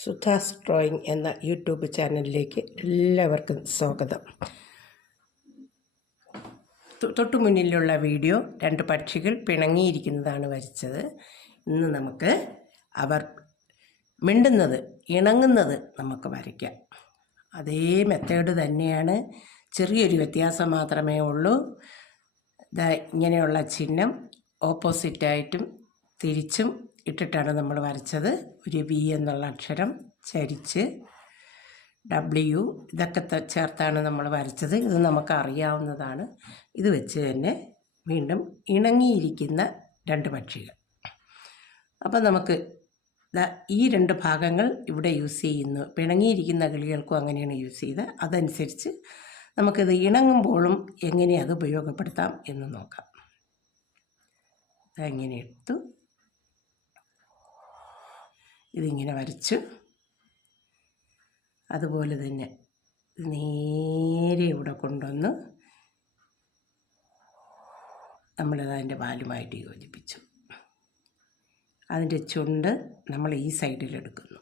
സുധാസ് drawing എന്ന YouTube ചാനലിലേക്ക് എല്ലാവർക്കും സ്വാഗതം. തൊട്ടു മുന്നിലുള്ള വീഡിയോ 2 പക്ഷികൾ പിണങ്ങിയിരിക്കുന്നതാണ് വരച്ചത്. ഇന്ന് നമുക്ക് അവർ മിണ്ടുന്നത്, ഇണങ്ങുന്നത് നമുക്ക് വരയ്ക്കാം. അതേ മെത്തേഡ് തന്നെയാണ്, ചെറിയൊരു വ്യത്യാസം മാത്രമേ ഉള്ളൂ. ഇങ്ങനെയുള്ള ചിഹ്നം ഓപ്പോസിറ്റായിട്ടും തിരിച്ചും ഇട്ടിട്ടാണ് നമ്മൾ വരച്ചത്. ഒരു വി എന്നുള്ള അക്ഷരം ചരിച്ച് W ഇതൊക്കെ ചേർത്താണ് നമ്മൾ വരച്ചത്. ഇത് നമുക്ക് അറിയാവുന്നതാണ്. ഇത് വെച്ച് തന്നെ വീണ്ടും ഇണങ്ങിയിരിക്കുന്ന 2 പക്ഷികൾ. അപ്പം നമുക്ക് ഈ 2 ഭാഗങ്ങൾ ഇവിടെ യൂസ് ചെയ്യുന്നു. പിണങ്ങിയിരിക്കുന്ന കിളികൾക്കും അങ്ങനെയാണ് യൂസ് ചെയ്തത്. അതനുസരിച്ച് നമുക്കിത് ഇണങ്ങുമ്പോഴും എങ്ങനെ അത് ഉപയോഗപ്പെടുത്താം എന്ന് നോക്കാം. എങ്ങനെ എടുത്തു, ഇതിങ്ങനെ വരച്ചു. അതുപോലെ തന്നെ നേരെ ഇവിടെ കൊണ്ടുവന്ന് നമ്മളിത് അതിൻ്റെ വാലുമായിട്ട് യോജിപ്പിച്ചു. അതിൻ്റെ ചുണ്ട് നമ്മൾ ഈ സൈഡിലെടുക്കുന്നു.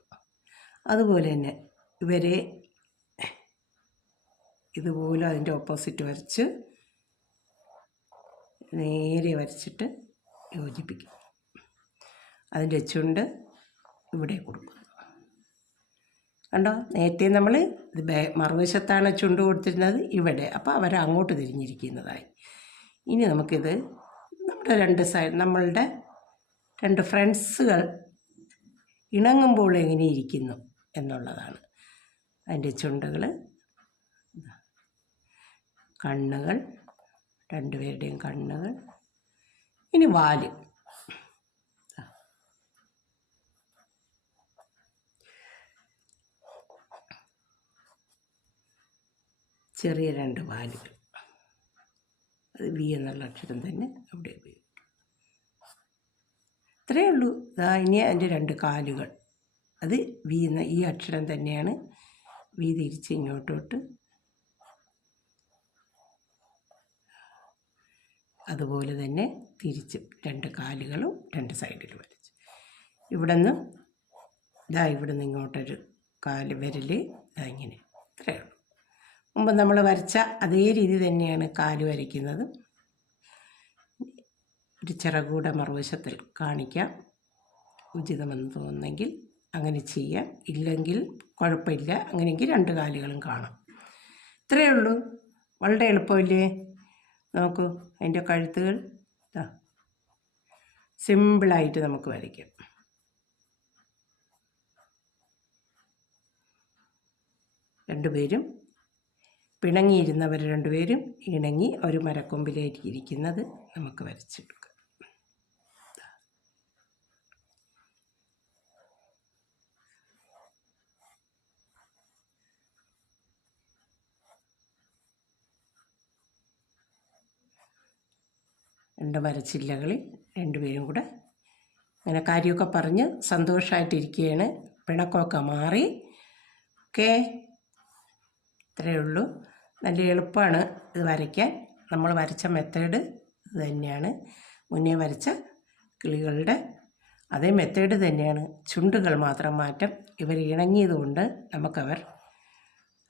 അതുപോലെ തന്നെ ഇവരെ ഇതുപോലെ അതിൻ്റെ ഓപ്പോസിറ്റ് വരച്ച് നേരെ വരച്ചിട്ട് യോജിപ്പിക്കും. അതിൻ്റെ ചുണ്ട് ഇവിടെ കൊടുക്കുന്നു. കണ്ടോ, നേരത്തെ നമ്മൾ ഇത് മറുവശത്താണ് ചുണ്ട് കൊടുത്തിരുന്നത്, ഇവിടെ. അപ്പോൾ അവർ അങ്ങോട്ട് തിരിഞ്ഞിരിക്കുന്നതായി. ഇനി നമുക്കിത് നമ്മുടെ 2 സൈഡ്, നമ്മളുടെ 2 ഫ്രണ്ട്സുകൾ ഇണങ്ങുമ്പോൾ എങ്ങനെ ഇരിക്കുന്നു എന്നുള്ളതാണ്. അതിൻ്റെ ചുണ്ടുകൾ, കണ്ണുകൾ, 2 പേരുടെയും കണ്ണുകൾ. ഇനി വാല്. ചെറിയ 2 വാലുകൾ. അത് വി എന്നുള്ള അക്ഷരം തന്നെ അവിടെ ഉപയോഗിക്കും. ഇത്രയേ ഉള്ളൂ. ഇനി അതിൻ്റെ 2 കാലുകൾ. അത് വി എന്ന ഈ അക്ഷരം തന്നെയാണ്. വി തിരിച്ച് ഇങ്ങോട്ടോട്ട്, അതുപോലെ തന്നെ തിരിച്ച് 2 കാലുകളും 2 സൈഡിൽ വരച്ച്. ഇവിടെ നിന്ന് ഇവിടെ നിന്ന് ഇങ്ങോട്ടൊരു കാല് വിരൽ ഇങ്ങനെ. ഇത്രയേ ഉള്ളൂ. മുമ്പ് നമ്മൾ വരച്ച അതേ രീതി തന്നെയാണ് കാല് വരയ്ക്കുന്നത്. ഒരു ചിറകൂടെ മറുവശത്തിൽ കാണിക്കാം. ഉചിതമെന്ന് തോന്നുന്നെങ്കിൽ അങ്ങനെ ചെയ്യാം, ഇല്ലെങ്കിൽ കുഴപ്പമില്ല. അങ്ങനെയെങ്കിൽ 2 കാലുകളും കാണാം. ഇത്രയേ ഉള്ളൂ. വളരെ എളുപ്പമില്ലേ? നോക്കൂ, അതിൻ്റെ കഴുത്തുകൾ സിമ്പിളായിട്ട് നമുക്ക് വരയ്ക്കാം. രണ്ടുപേരും പിണങ്ങിയിരുന്നവർ 2 പേരും ഇണങ്ങി ഒരു മരക്കൊമ്പിലേക്ക് ഇരിക്കുന്നത് നമുക്ക് വരച്ചെടുക്കാം. മരച്ചില്ലകളിൽ 2 പേരും കൂടെ അങ്ങനെ കാര്യമൊക്കെ പറഞ്ഞ് സന്തോഷമായിട്ടിരിക്കുകയാണ്. പിണക്കമൊക്കെ മാറി. ഓക്കേ, ഇത്രയേ ഉള്ളൂ. നല്ല എളുപ്പമാണ് ഇത് വരയ്ക്കാൻ. നമ്മൾ വരച്ച മെത്തേഡ് ഇത് തന്നെയാണ്. മുന്നേ വരച്ച കിളികളുടെ അതേ മെത്തേഡ് തന്നെയാണ്. ചുണ്ടുകൾ മാത്രം മാറ്റം. ഇവർ ഇണങ്ങിയതുകൊണ്ട് നമുക്കവർ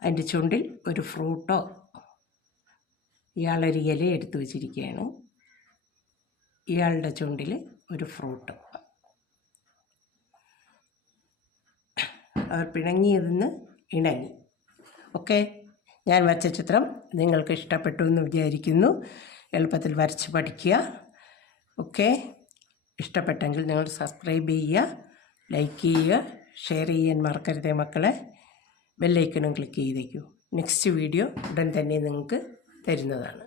അതിൻ്റെ ചുണ്ടിൽ ഒരു ഫ്രൂട്ടോ, ഇയാളൊരു ഇല എടുത്തു വച്ചിരിക്കുകയാണ്. ഇയാളുടെ ചുണ്ടിൽ ഒരു ഫ്രൂട്ട്. അവർ പിണങ്ങിയതെന്ന് ഇണങ്ങി. ഓക്കെ, ഞാൻ വരച്ച ചിത്രം നിങ്ങൾക്ക് ഇഷ്ടപ്പെട്ടു എന്ന് വിചാരിക്കുന്നു. എളുപ്പത്തിൽ വരച്ച് പഠിക്കുക. ഓക്കെ, ഇഷ്ടപ്പെട്ടെങ്കിൽ നിങ്ങൾ സബ്സ്ക്രൈബ് ചെയ്യുക, ലൈക്ക് ചെയ്യുക, ഷെയർ ചെയ്യാൻ മറക്കരുതേ മക്കളെ. ബെല്ലൈക്കണും ക്ലിക്ക് ചെയ്തേക്കൂ. നെക്സ്റ്റ് വീഡിയോ ഉടൻ തന്നെ നിങ്ങൾക്ക് തരുന്നതാണ്.